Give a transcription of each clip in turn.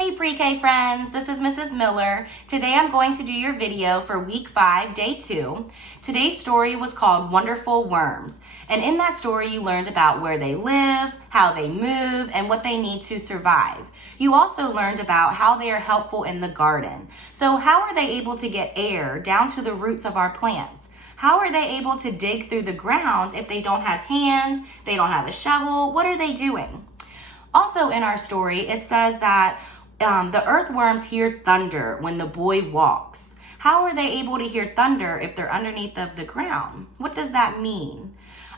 Hey pre-K friends, this is Mrs. Miller. Today I'm going to do your video for week 5, day 2. Today's story was called Wonderful Worms. And in that story you learned about where they live, how they move, and what they need to survive. You also learned about how they are helpful in the garden. So how are they able to get air down to the roots of our plants? How are they able to dig through the ground if they don't have hands, they don't have a shovel? What are they doing? Also in our story, it says that the earthworms hear thunder when the boy walks. How are they able to hear thunder if they're underneath of the ground? What does that mean?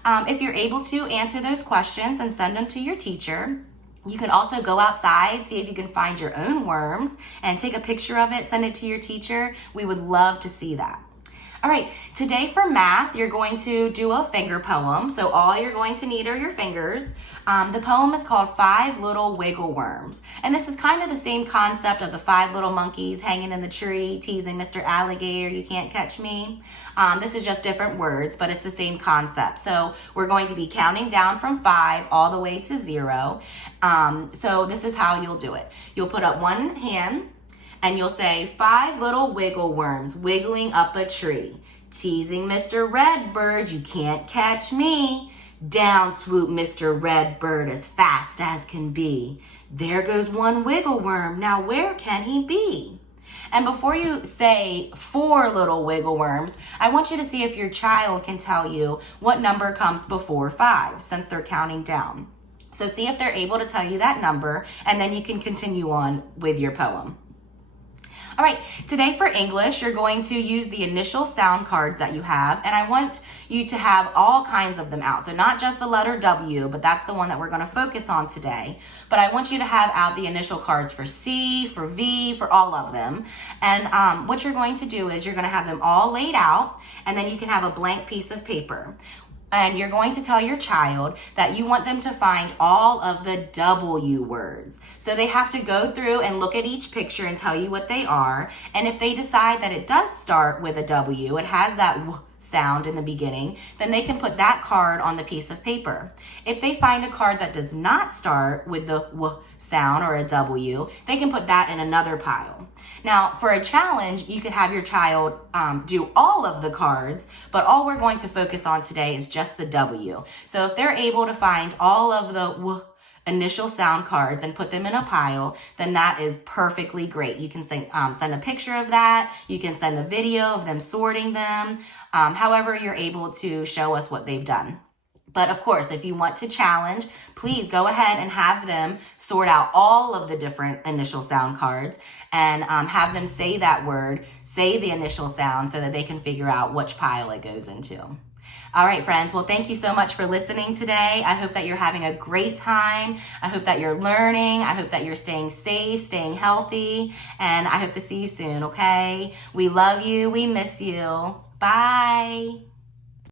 If you're able to answer those questions and send them to your teacher, you can also go outside, see if you can find your own worms and take a picture of it, send it to your teacher. We would love to see that. All right, today for math, you're going to do a finger poem. So all you're going to need are your fingers. The poem is called 5 Little Wiggle Worms. And this is kind of the same concept of the 5 little monkeys hanging in the tree, teasing Mr. Alligator, you can't catch me. This is just different words, but it's the same concept. So we're going to be counting down from 5 all the way to 0. So this is how you'll do it. You'll put up one hand, and you'll say, 5 little wiggle worms wiggling up a tree. Teasing Mr. Redbird, you can't catch me. Down swooped Mr. Redbird as fast as can be. There goes one wiggle worm, now where can he be? And before you say 4 little wiggle worms, I want you to see if your child can tell you what number comes before 5, since they're counting down. So see if they're able to tell you that number, and then you can continue on with your poem. All right, today for English, you're going to use the initial sound cards that you have, and I want you to have all kinds of them out. So not just the letter W, but that's the one that we're going to focus on today. But I want you to have out the initial cards for C, for V, for all of them. And what you're going to do is you're going to have them all laid out, and then you can have a blank piece of paper. And you're going to tell your child that you want them to find all of the W words. So they have to go through and look at each picture and tell you what they are. And if they decide that it does start with a W, it has that W sound in the beginning, then they can put that card on the piece of paper. If they find a card that does not start with the W sound or a W, they can put that in another pile. Now, for a challenge, you could have your child do all of the cards, but all we're going to focus on today is just the W. So if they're able to find all of the W initial sound cards and put them in a pile, then that is perfectly great. You can send a picture of that. You can send a video of them sorting them. However you're able to show us what they've done. But of course, if you want to challenge, please go ahead and have them sort out all of the different initial sound cards and have them say that word, say the initial sound so that they can figure out which pile it goes into. All right, friends. Well, thank you so much for listening today. I hope that you're having a great time. I hope that you're learning. I hope that you're staying safe, staying healthy, and I hope to see you soon, okay? We love you. We miss you. Bye.